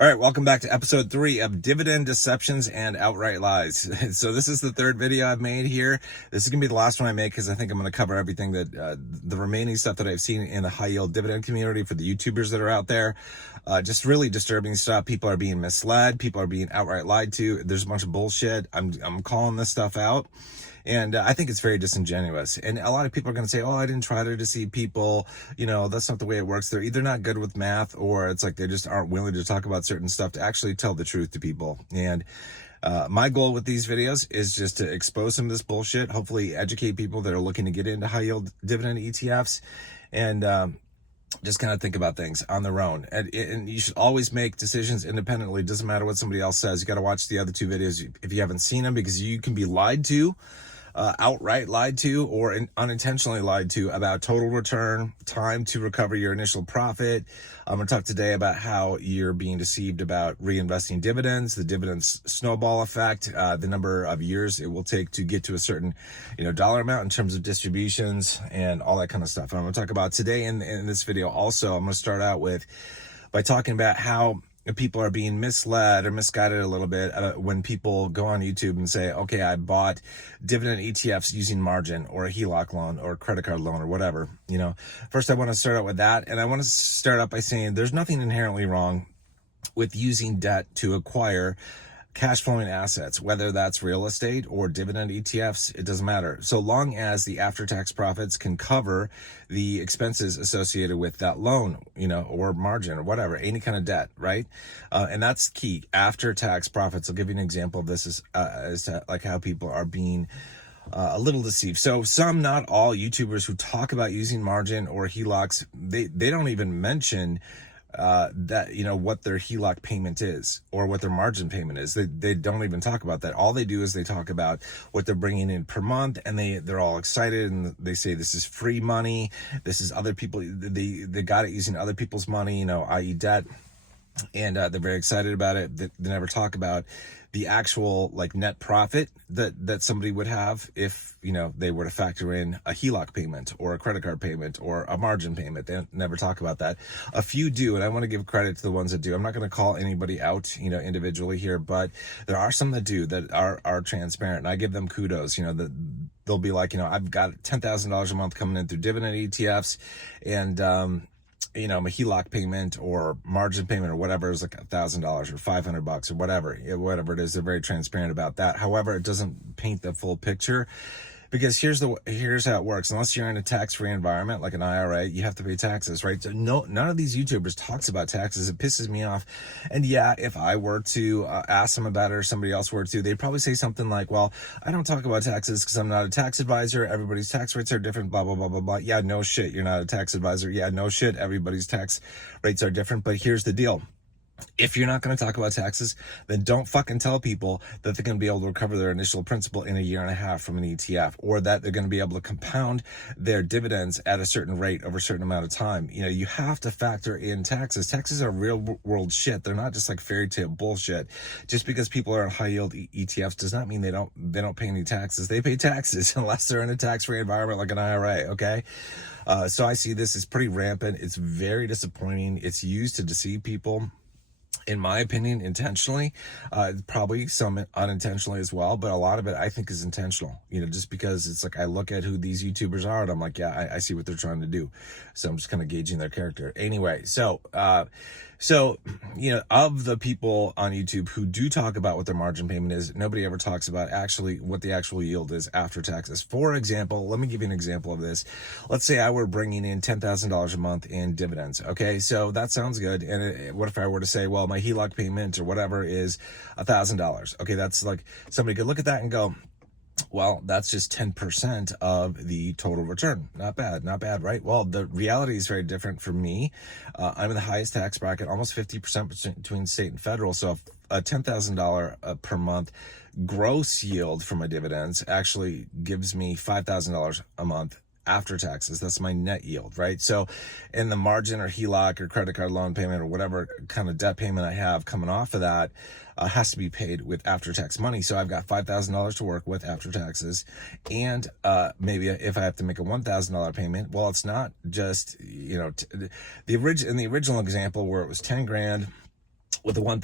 All right, welcome back to episode 3 of Dividend Deceptions and Outright Lies. So this is the third video I've made here. This is going to be the last one I make because I think I'm going to cover everything that the remaining stuff that I've seen in the high yield dividend community for the YouTubers that are out there. Just really disturbing stuff. People are being misled. People are being outright lied to. There's a bunch of bullshit. I'm calling this stuff out. And I think it's very disingenuous. And a lot of people are going to say, oh, I didn't try to deceive people. You know, that's not the way it works. They're either not good with math or it's like they just aren't willing to talk about certain stuff to actually tell the truth to people. And my goal with these videos is just to expose some of this bullshit, hopefully educate people that are looking to get into high yield dividend ETFs and just kind of think about things on their own. And you should always make decisions independently. It doesn't matter what somebody else says. You got to watch the other two videos if you haven't seen them, because you can be lied to. Outright lied to or unintentionally lied to about total return, time to recover your initial profit. I'm going to talk today about how you're being deceived about reinvesting dividends, the dividends snowball effect, the number of years it will take to get to a certain, dollar amount in terms of distributions and all that kind of stuff. And I'm going to talk about today in this video. Also, I'm going to start out by talking about how people are being misled or misguided a little bit when people go on YouTube and say, okay, I bought dividend ETFs using margin or a HELOC loan or a credit card loan or whatever. First I want to start out with that. And I want to start out by saying there's nothing inherently wrong with using debt to acquire cash flowing assets, whether that's real estate or dividend ETFs, it doesn't matter. So long as the after-tax profits can cover the expenses associated with that loan, or margin or whatever, any kind of debt, right? And that's key. After-tax profits. I'll give you an example of this as to like how people are being a little deceived. So some, not all YouTubers who talk about using margin or HELOCs, they don't even mention that what their HELOC payment is or what their margin payment is. They don't even talk about that. All they do is they talk about what they're bringing in per month, and they're all excited and they say this is free money, this is other people, they got it using other people's money, i.e. debt. And they're very excited about it. They never talk about the actual net profit that somebody would have if they were to factor in a HELOC payment or a credit card payment or a margin payment. They never talk about that. A few do, and I want to give credit to the ones that do. I'm not going to call anybody out individually here, but there are some that do, that are transparent, and I give them kudos. That they'll be like, I've got $10,000 a month coming in through dividend ETFs, and my HELOC payment or margin payment or whatever is like $1,000 or $500 or whatever it is. They're very transparent about that. However, it doesn't paint the full picture, because here's how it works. Unless you're in a tax-free environment like an IRA, you have to pay taxes, right? So none of these YouTubers talks about taxes. It pisses me off. And yeah, if I were to ask them about it, or somebody else were to, they'd probably say something like, well, I don't talk about taxes because I'm not a tax advisor. Everybody's tax rates are different, blah, blah, blah, blah, blah. Yeah, no shit, you're not a tax advisor. Yeah, no shit, everybody's tax rates are different. But here's the deal. If you're not going to talk about taxes, then don't fucking tell people that they're going to be able to recover their initial principal in a year and a half from an ETF, or that they're going to be able to compound their dividends at a certain rate over a certain amount of time. You have to factor in taxes. Taxes are real world shit. They're not just like fairy tale bullshit. Just because people are in high yield ETFs does not mean they don't pay any taxes. They pay taxes unless they're in a tax-free environment like an IRA, okay? So I see this as pretty rampant. It's very disappointing. It's used to deceive people, in my opinion, intentionally, probably some unintentionally as well, but a lot of it I think is intentional, just because it's like I look at who these YouTubers are and I'm like, yeah, I see what they're trying to do. So I'm just kind of gauging their character. Anyway, so of the people on YouTube who do talk about what their margin payment is, nobody ever talks about actually what the actual yield is after taxes. For example, let me give you an example of this. Let's say I were bringing in $10,000 a month in dividends. Okay, so that sounds good. And what if I were to say, well, my HELOC payment or whatever is $1,000? Okay, that's like, somebody could look at that and go, well, that's just 10% of the total return. Not bad, right? Well, the reality is very different for me. I'm in the highest tax bracket, almost 50% between state and federal. So a $10,000 per month gross yield for my dividends actually gives me $5,000 a month after taxes. That's my net yield, right? So in the margin or HELOC or credit card loan payment or whatever kind of debt payment I have coming off of that has to be paid with after-tax money. So I've got $5,000 to work with after taxes. And maybe if I have to make a $1,000 payment, well, it's not just, in the original example where it was 10 grand with a $1,000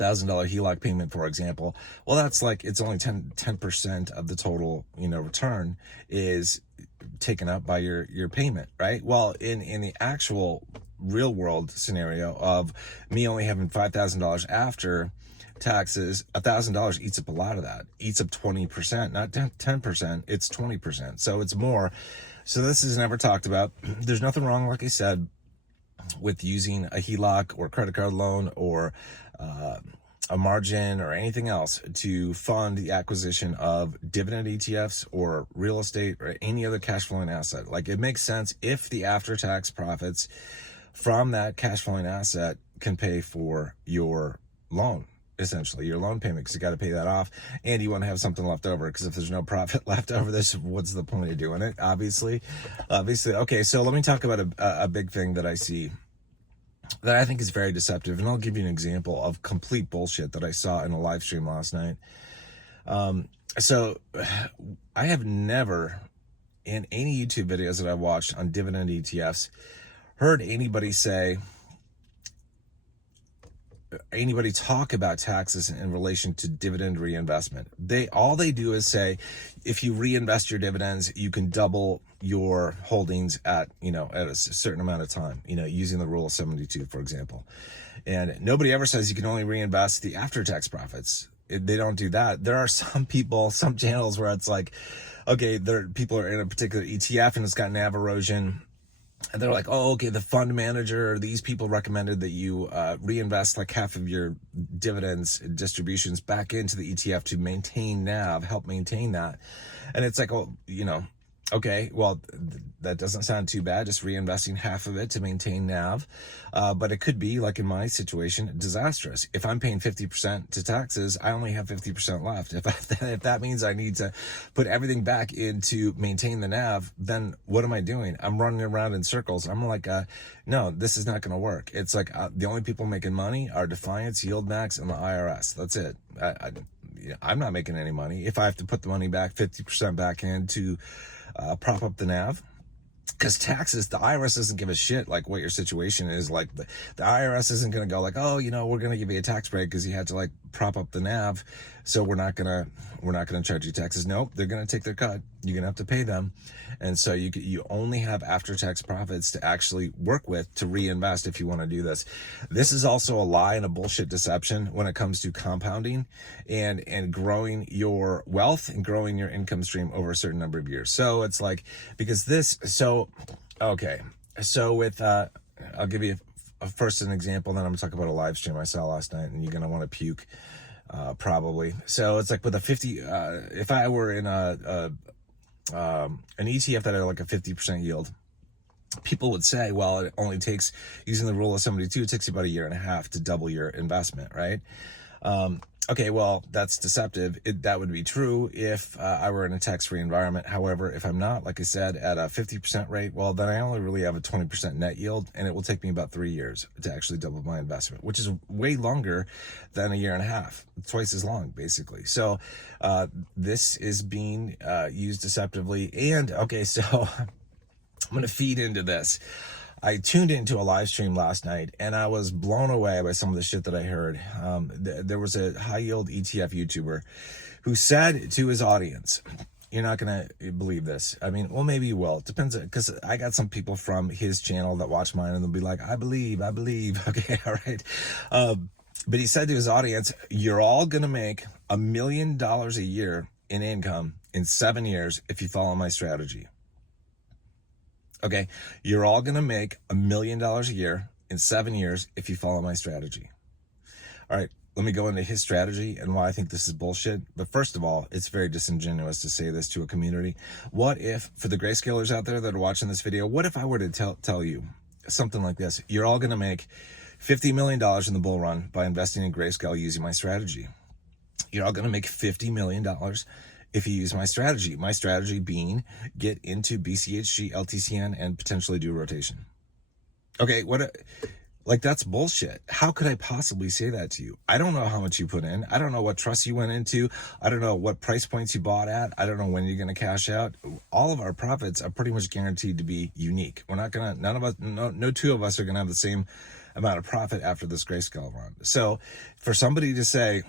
HELOC payment, for example, well, that's like, it's only 10% of the total, return is taken up by your payment, right? Well, in the actual real world scenario of me only having $5,000 after taxes, $1,000 eats up a lot of that, eats up 20%, not 10%, it's 20%. So it's more. So this is never talked about. There's nothing wrong, like I said, with using a HELOC or credit card loan or a margin or anything else to fund the acquisition of dividend ETFs or real estate or any other cash flowing asset. Like, it makes sense if the after tax profits from that cash flowing asset can pay for your loan, essentially your loan payment, because you got to pay that off and you want to have something left over, because if there's no profit left over, what's the point of doing it? Obviously. Okay, so let me talk about a big thing that I see that I think is very deceptive, and I'll give you an example of complete bullshit that I saw in a live stream last night. So I have never, in any YouTube videos that I've watched on dividend ETFs, heard anybody talk about taxes in relation to dividend reinvestment. All they do is say, if you reinvest your dividends, you can double your holdings at a certain amount of time, using the rule of 72, for example. And nobody ever says you can only reinvest the after-tax profits. They don't do that. There are some channels where it's like, okay, people are in a particular ETF and it's got NAV erosion, and they're like, oh, okay, the fund manager or these people recommended that you reinvest like half of your dividends distributions back into the ETF to maintain NAV, help maintain that. And it's like, oh, okay, well, that doesn't sound too bad, just reinvesting half of it to maintain NAV. But it could be, like in my situation, disastrous. If I'm paying 50% to taxes, I only have 50% left. If that means I need to put everything back in to maintain the NAV, then what am I doing? I'm running around in circles. I'm like, no, this is not going to work. It's like the only people making money are Defiance, YieldMax, and the IRS. That's it. I'm not making any money. If I have to put the money back, 50% back in to prop up the NAV, because taxes, the IRS doesn't give a shit like what your situation is. Like the IRS isn't going to go like, oh, we're going to give you a tax break because you had to like prop up the NAV, so we're not gonna charge you taxes. Nope, they're going to take their cut. You're going to have to pay them, and so you only have after tax profits to actually work with to reinvest if you want to do this. This is also a lie and a bullshit deception when it comes to compounding and growing your wealth and growing your income stream over a certain number of years. So it's like, because okay, so with I'll give you first an example, then I'm gonna talk about a live stream I saw last night, and you're gonna want to puke probably. So it's like with a 50, if I were in an ETF that had like a 50% yield, people would say, well, it only takes, using the rule of 72, it takes you about 1.5 years to double your investment, right? Okay, well, that's deceptive. That would be true if I were in a tax-free environment. However, if I'm not, like I said, at a 50% rate, well, then I only really have a 20% net yield, and it will take me about 3 years to actually double my investment, which is way longer than 1.5 years, twice as long, basically. So this is being used deceptively. And, okay, so I'm going to feed into this. I tuned into a live stream last night, and I was blown away by some of the shit that I heard. There was a high yield ETF YouTuber who said to his audience, you're not going to believe this. I mean, well, maybe you will. It depends, because I got some people from his channel that watch mine, and they'll be like, I believe. Okay, all right. But he said to his audience, you're all going to make $1 million a year in income in 7 years if you follow my strategy. Okay, you're all going to make $1 million a year in 7 years if you follow my strategy. All right, let me go into his strategy and why I think this is bullshit. But first of all, it's very disingenuous to say this to a community. What if, for the grayscalers out there that are watching this video, what if I were to tell you something like this? You're all going to make $50 million in the bull run by investing in grayscale using my strategy. You're all going to make $50 million if you use my strategy being get into BCHG, LTCN, and potentially do rotation. Okay, like that's bullshit. How could I possibly say that to you? I don't know how much you put in. I don't know what trust you went into. I don't know what price points you bought at. I don't know when you're going to cash out. All of our profits are pretty much guaranteed to be unique. We're not going to, none of us, no two of us are going to have the same amount of profit after this grayscale run. So for somebody to say,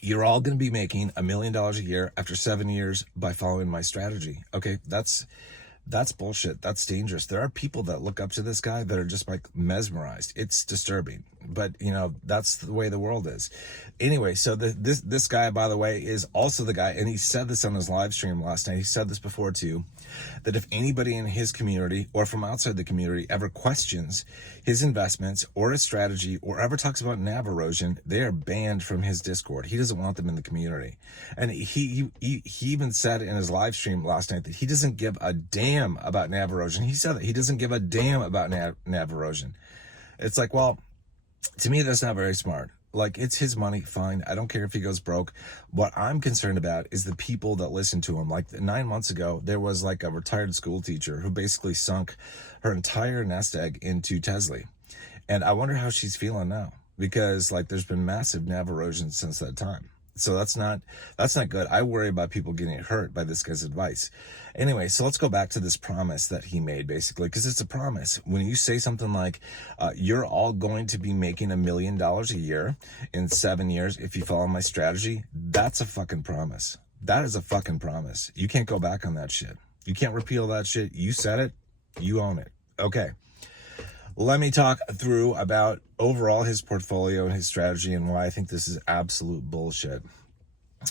you're all going to be making $1 million a year after 7 years by following my strategy. Okay, that's bullshit. That's dangerous. There are people that look up to this guy that are just like mesmerized. It's disturbing, but you know, that's the way the world is. Anyway, so this guy, by the way, is also the guy, and he said this on his live stream last night. He said this before too, that if anybody in his community or from outside the community ever questions his investments or his strategy or ever talks about NAV erosion, they are banned from his Discord. He doesn't want them in the community. And he even said in his live stream last night that he doesn't give a damn about NAV erosion. He said that he doesn't give a damn about NAV erosion. It's like, well, to me, that's not very smart. Like, it's his money, fine. I don't care if he goes broke. What I'm concerned about is the people that listen to him. Like 9 months ago, there was like a retired school teacher who basically sunk her entire nest egg into Tesla. And I wonder how she's feeling now, because like there's been massive NAV erosion since that time. So that's not good. I worry about people getting hurt by this guy's advice. Anyway, so let's go back to this promise that he made, basically, because it's a promise. When you say something like, you're all going to be making $1 million a year in 7 years if you follow my strategy, that's a fucking promise. That is a fucking promise. You can't go back on that shit. You can't repeal that shit. You said it, you own it. Okay. Let me talk through about overall his portfolio and his strategy and why I think this is absolute bullshit.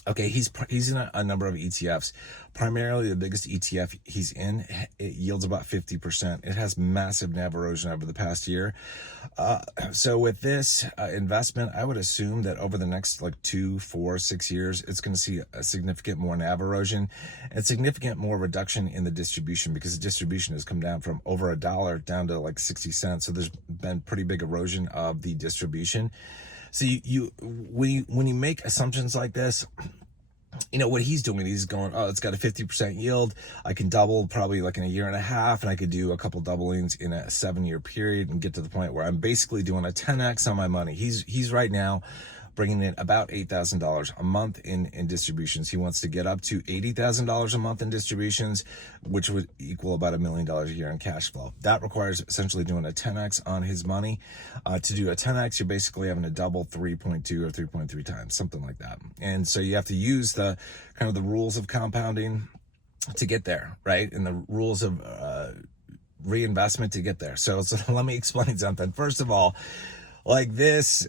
Okay, he's in a number of ETFs. Primarily, the biggest ETF he's in, it yields about 50%. It has massive NAV erosion over the past year. So with this investment, I would assume that over the next like 2, 4, 6 years, it's going to see a significant more NAV erosion and significant more reduction in the distribution, because the distribution has come down from over $1 down to like 60 cents. So there's been pretty big erosion of the distribution. So when you make assumptions like this, you know, what he's doing, he's going, oh, it's got a 50% yield. I can double probably like in a year and a half, and I could do a couple doublings in a 7-year period and get to the point where I'm basically doing a 10x on my money. He's right now bringing in about $8,000 a month in distributions. He wants to get up to $80,000 a month in distributions, which would equal about $1 million a year in cash flow. That requires essentially doing a 10x on his money. To do a 10x, you're basically having to double 3.2 or 3.3 times, something like that. And so you have to use the kind of the rules of compounding to get there, right? And the rules of reinvestment to get there. So let me explain something. First of all, like this,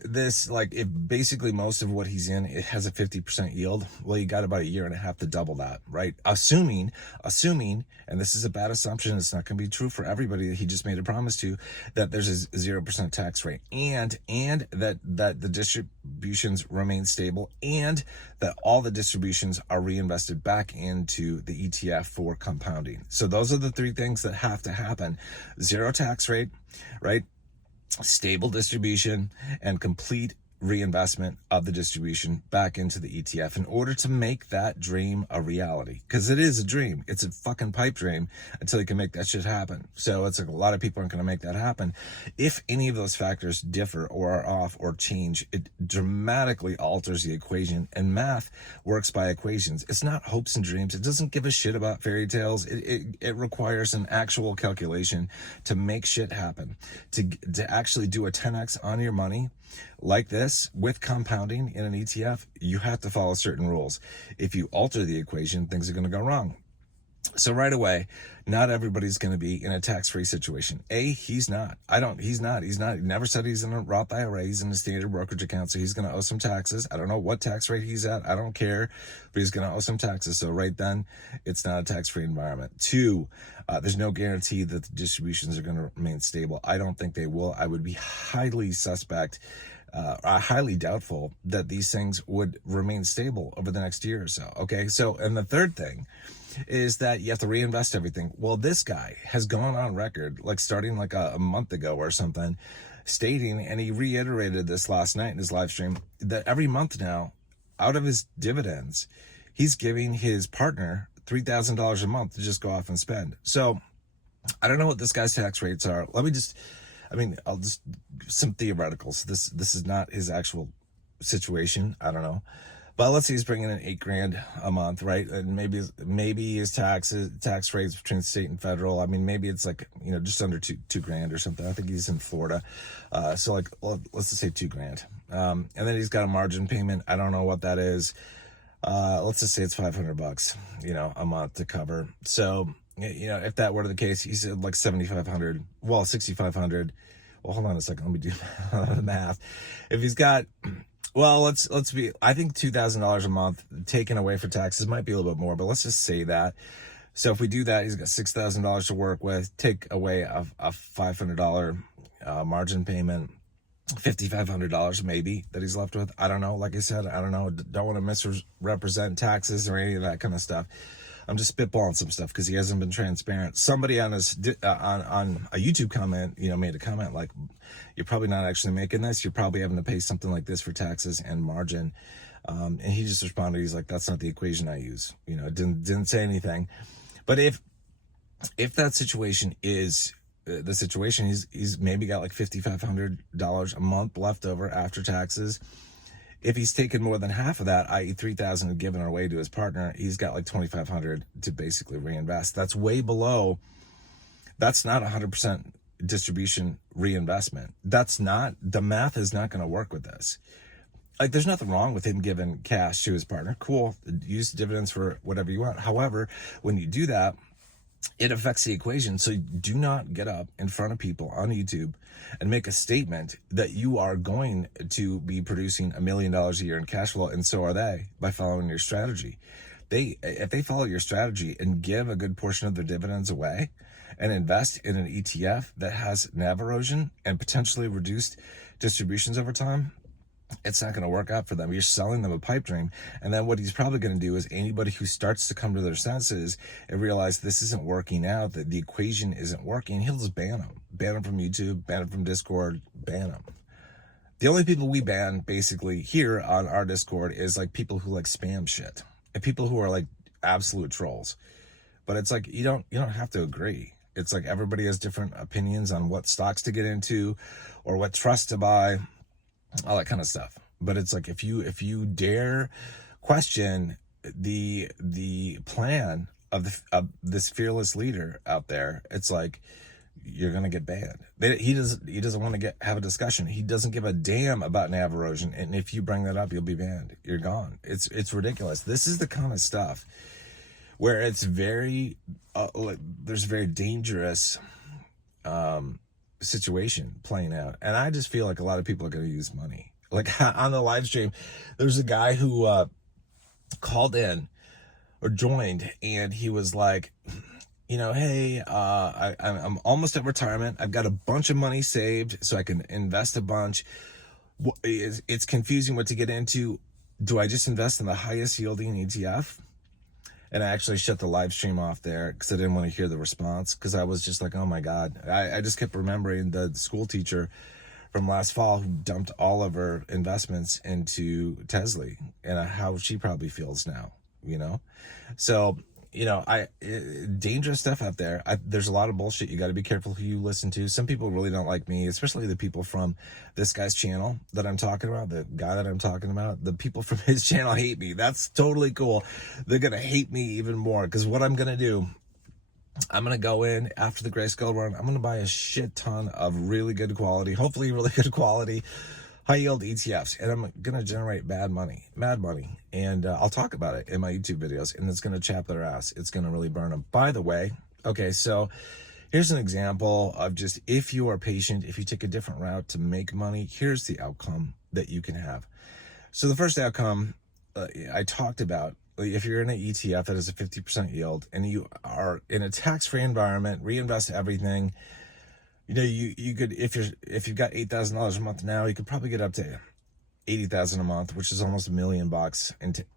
like if basically most of what he's in, it has a 50% yield. Well, you got about a year and a half to double that, right? Assuming, and this is a bad assumption, it's not going to be true for everybody that he just made a promise to, that there's a 0% tax rate, and that the distributions remain stable, and that all the distributions are reinvested back into the ETF for compounding. So those are the three things that have to happen: zero tax rate, right? Stable distribution, and complete reinvestment of the distribution back into the ETF in order to make that dream a reality. Because it is a dream. It's a fucking pipe dream until you can make that shit happen. So it's like a lot of people aren't going to make that happen. If any of those factors differ or are off or change, it dramatically alters the equation. And math works by equations. It's not hopes and dreams. It doesn't give a shit about fairy tales. It requires an actual calculation to make shit happen. To actually do a 10x on your money like this with compounding in an ETF, you have to follow certain rules. If you alter the equation, things are going to go wrong. So right away, not everybody's going to be in a tax-free situation. He's not. He's not. He never said he's in a Roth IRA. He's in a standard brokerage account, so he's going to owe some taxes. I don't know what tax rate he's at. I don't care, but he's going to owe some taxes. So right then, it's not a tax-free environment. 2, there's no guarantee that the distributions are going to remain stable. I don't think they will. I would be highly doubtful that these things would remain stable over the next year or so. Okay, so, and the third thing is that you have to reinvest everything. Well, this guy has gone on record, like starting like a month ago or something, stating, and he reiterated this last night in his live stream, that every month now, out of his dividends, he's giving his partner $3,000 a month to just go off and spend. So I don't know what this guy's tax rates are. I'll just some theoreticals. This is not his actual situation. I don't know. But let's say he's bringing in $8,000 a month, right? And maybe his tax rates between state and federal. I mean, maybe it's like, just under two grand or something. I think he's in Florida, so like let's just say $2,000. And then he's got a margin payment. I don't know what that is. Let's just say it's $500, a month to cover. So, if that were the case, he's at like 7,500. Well, 6,500. Well, hold on a second. Let me do the math. If he's got, well, let's be, I think $2,000 a month taken away for taxes might be a little bit more, but let's just say that. So if we do that, he's got $6,000 to work with, take away a $500 margin payment, $5,500 maybe that he's left with. I don't know. Like I said, I don't know. Don't want to misrepresent taxes or any of that kind of stuff. I'm just spitballing some stuff because he hasn't been transparent. Somebody on his on a YouTube comment, made a comment like, "You're probably not actually making this. You're probably having to pay something like this for taxes and margin." And he just responded, he's like, "That's not the equation I use." Didn't say anything. But if that situation is the situation, he's maybe got like $5,500 a month left over after taxes. If he's taken more than half of that, i.e. $3,000 and given away to his partner, he's got like $2,500 to basically reinvest. That's way below. That's not 100% distribution reinvestment. The math is not going to work with this. Like, there's nothing wrong with him giving cash to his partner. Cool. Use dividends for whatever you want. However, when you do that, it affects the equation. So do not get up in front of people on YouTube and make a statement that you are going to be producing $1 million a year in cash flow, and so are they, by following your strategy. If they follow your strategy and give a good portion of their dividends away and invest in an ETF that has NAV erosion and potentially reduced distributions over time, it's not going to work out for them. You're selling them a pipe dream. And then what he's probably going to do is anybody who starts to come to their senses and realize this isn't working out, that the equation isn't working, he'll just ban them. Ban them from YouTube, ban them from Discord, ban them. The only people we ban basically here on our Discord is like people who like spam shit and people who are like absolute trolls. But it's like, you don't have to agree. It's like everybody has different opinions on what stocks to get into or what trust to buy, all that kind of stuff. But it's like, if you dare question the plan of this fearless leader out there, it's like, you're gonna get banned. He doesn't want to have a discussion. He doesn't give a damn about NAV erosion, and if you bring that up, you'll be banned. You're gone. It's ridiculous. This is the kind of stuff where it's very there's very dangerous situation playing out, and I just feel like a lot of people are going to use money. Like on the live stream, there's a guy who called in or joined, and he was like, hey, I'm almost at retirement. I've got a bunch of money saved so I can invest a bunch. It's confusing what to get into. Do I just invest in the highest yielding ETF? And I actually shut the live stream off there because I didn't want to hear the response, because I was just like, oh my God. I just kept remembering the school teacher from last fall who dumped all of her investments into Tesla and how she probably feels now, So, dangerous stuff out there. There's a lot of bullshit. You got to be careful who you listen to. Some people really don't like me, especially the people from this guy's channel that I'm talking about, the guy that I'm talking about. The people from his channel hate me. That's totally cool. They're going to hate me even more, because what I'm going to do, I'm going to go in after the Grayscale run. I'm going to buy a shit ton of really good quality, hopefully really good quality, high yield ETFs, and I'm going to generate mad money. And I'll talk about it in my YouTube videos, and it's going to chap their ass. It's going to really burn them. By the way, okay, so here's an example of just, if you are patient, if you take a different route to make money, here's the outcome that you can have. So the first outcome I talked about, if you're in an ETF that has a 50% yield and you are in a tax-free environment, reinvest everything, you could, if you've got $8,000 a month now, you could probably get up to $80,000 a month, which is almost $1 million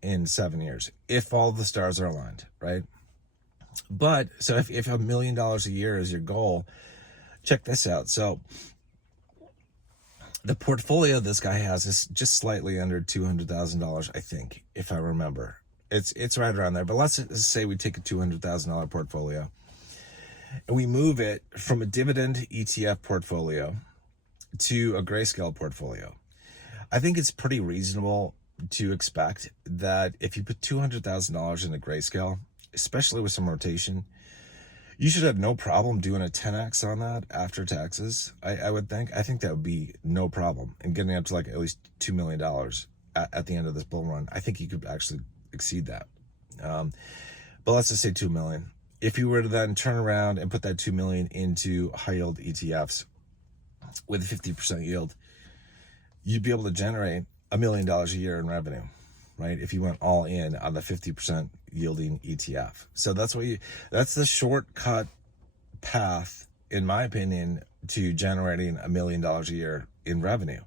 in 7 years, if all the stars are aligned, right? But so if $1 million a year is your goal, check this out. So the portfolio this guy has is just slightly under $200,000, I think, if I remember. It's right around there. But let's say we take a $200,000 portfolio and we move it from a dividend ETF portfolio to a Grayscale portfolio. I think it's pretty reasonable to expect that if you put $200,000 into Grayscale, especially with some rotation, you should have no problem doing a 10x on that after taxes. I would think. I think that would be no problem. And getting up to like at least $2 million at the end of this bull run, I think you could actually exceed that. But let's just say 2 million. If you were to then turn around and put that 2 million into high yield ETFs with a 50% yield, you'd be able to generate $1 million a year in revenue, right? If you went all in on the 50% yielding ETF. So that's the shortcut path, in my opinion, to generating $1 million a year in revenue.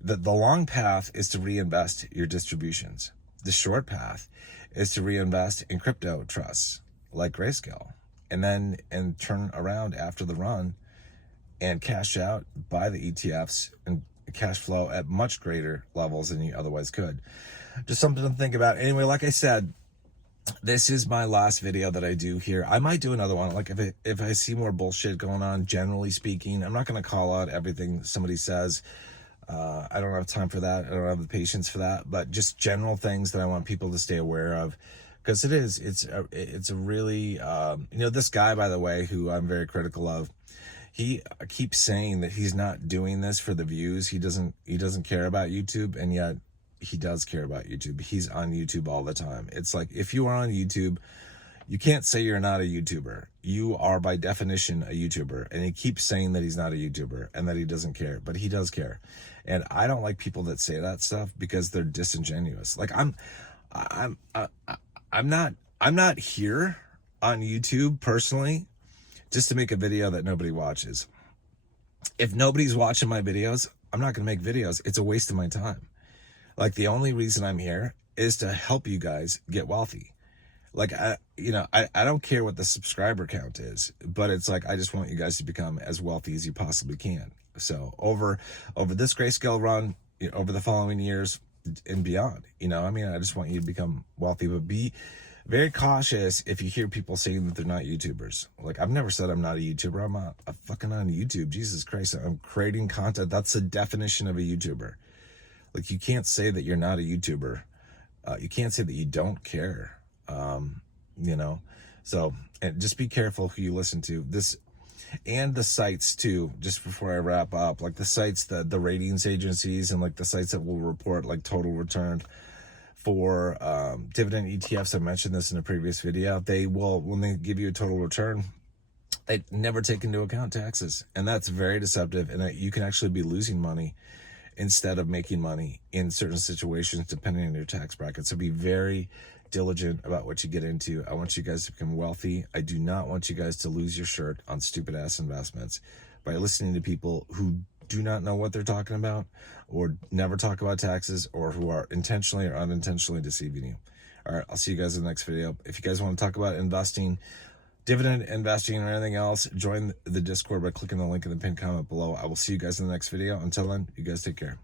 The long path is to reinvest your distributions. The short path is to reinvest in crypto trusts like Grayscale, and turn around after the run and cash out, buy the ETFs, and cash flow at much greater levels than you otherwise could. Just something to think about. Anyway, like I said, this is my last video that I do here. I might do another one. Like if I see more bullshit going on, generally speaking, I'm not going to call out everything somebody says. I don't have time for that. I don't have the patience for that, but just general things that I want people to stay aware of. Because it's a really, this guy, by the way, who I'm very critical of, he keeps saying that he's not doing this for the views. He doesn't care about YouTube, and yet he does care about YouTube. He's on YouTube all the time. It's like, if you are on YouTube, you can't say you're not a YouTuber. You are by definition a YouTuber. And he keeps saying that he's not a YouTuber and that he doesn't care, but he does care. And I don't like people that say that stuff because they're disingenuous. Like I'm not here on YouTube personally just to make a video that nobody watches. If nobody's watching my videos, I'm not going to make videos. It's a waste of my time. Like, the only reason I'm here is to help you guys get wealthy. Like, I don't care what the subscriber count is, but it's like, I just want you guys to become as wealthy as you possibly can. So over this Grayscale run, over the following years and beyond, I just want you to become wealthy, but be very cautious if you hear people saying that they're not YouTubers. Like, I've never said I'm not a YouTuber. I'm fucking on YouTube. Jesus Christ. I'm creating content. That's the definition of a YouTuber. Like, you can't say that you're not a YouTuber. You can't say that you don't care. So, and just be careful who you listen to. This, and the sites too, just before I wrap up, like the sites, the ratings agencies, and like the sites that will report like total return for dividend ETFs. I mentioned this in a previous video. They will, when they give you a total return, they never take into account taxes, and that's very deceptive. And you can actually be losing money instead of making money in certain situations, depending on your tax bracket. So be very diligent about what you get into. I want you guys to become wealthy. I do not want you guys to lose your shirt on stupid ass investments by listening to people who do not know what they're talking about, or never talk about taxes, or who are intentionally or unintentionally deceiving you. All right, I'll see you guys in the next video. If you guys want to talk about investing, dividend investing, or anything else, join the Discord by clicking the link in the pinned comment below. I will see you guys in the next video. Until then, you guys take care.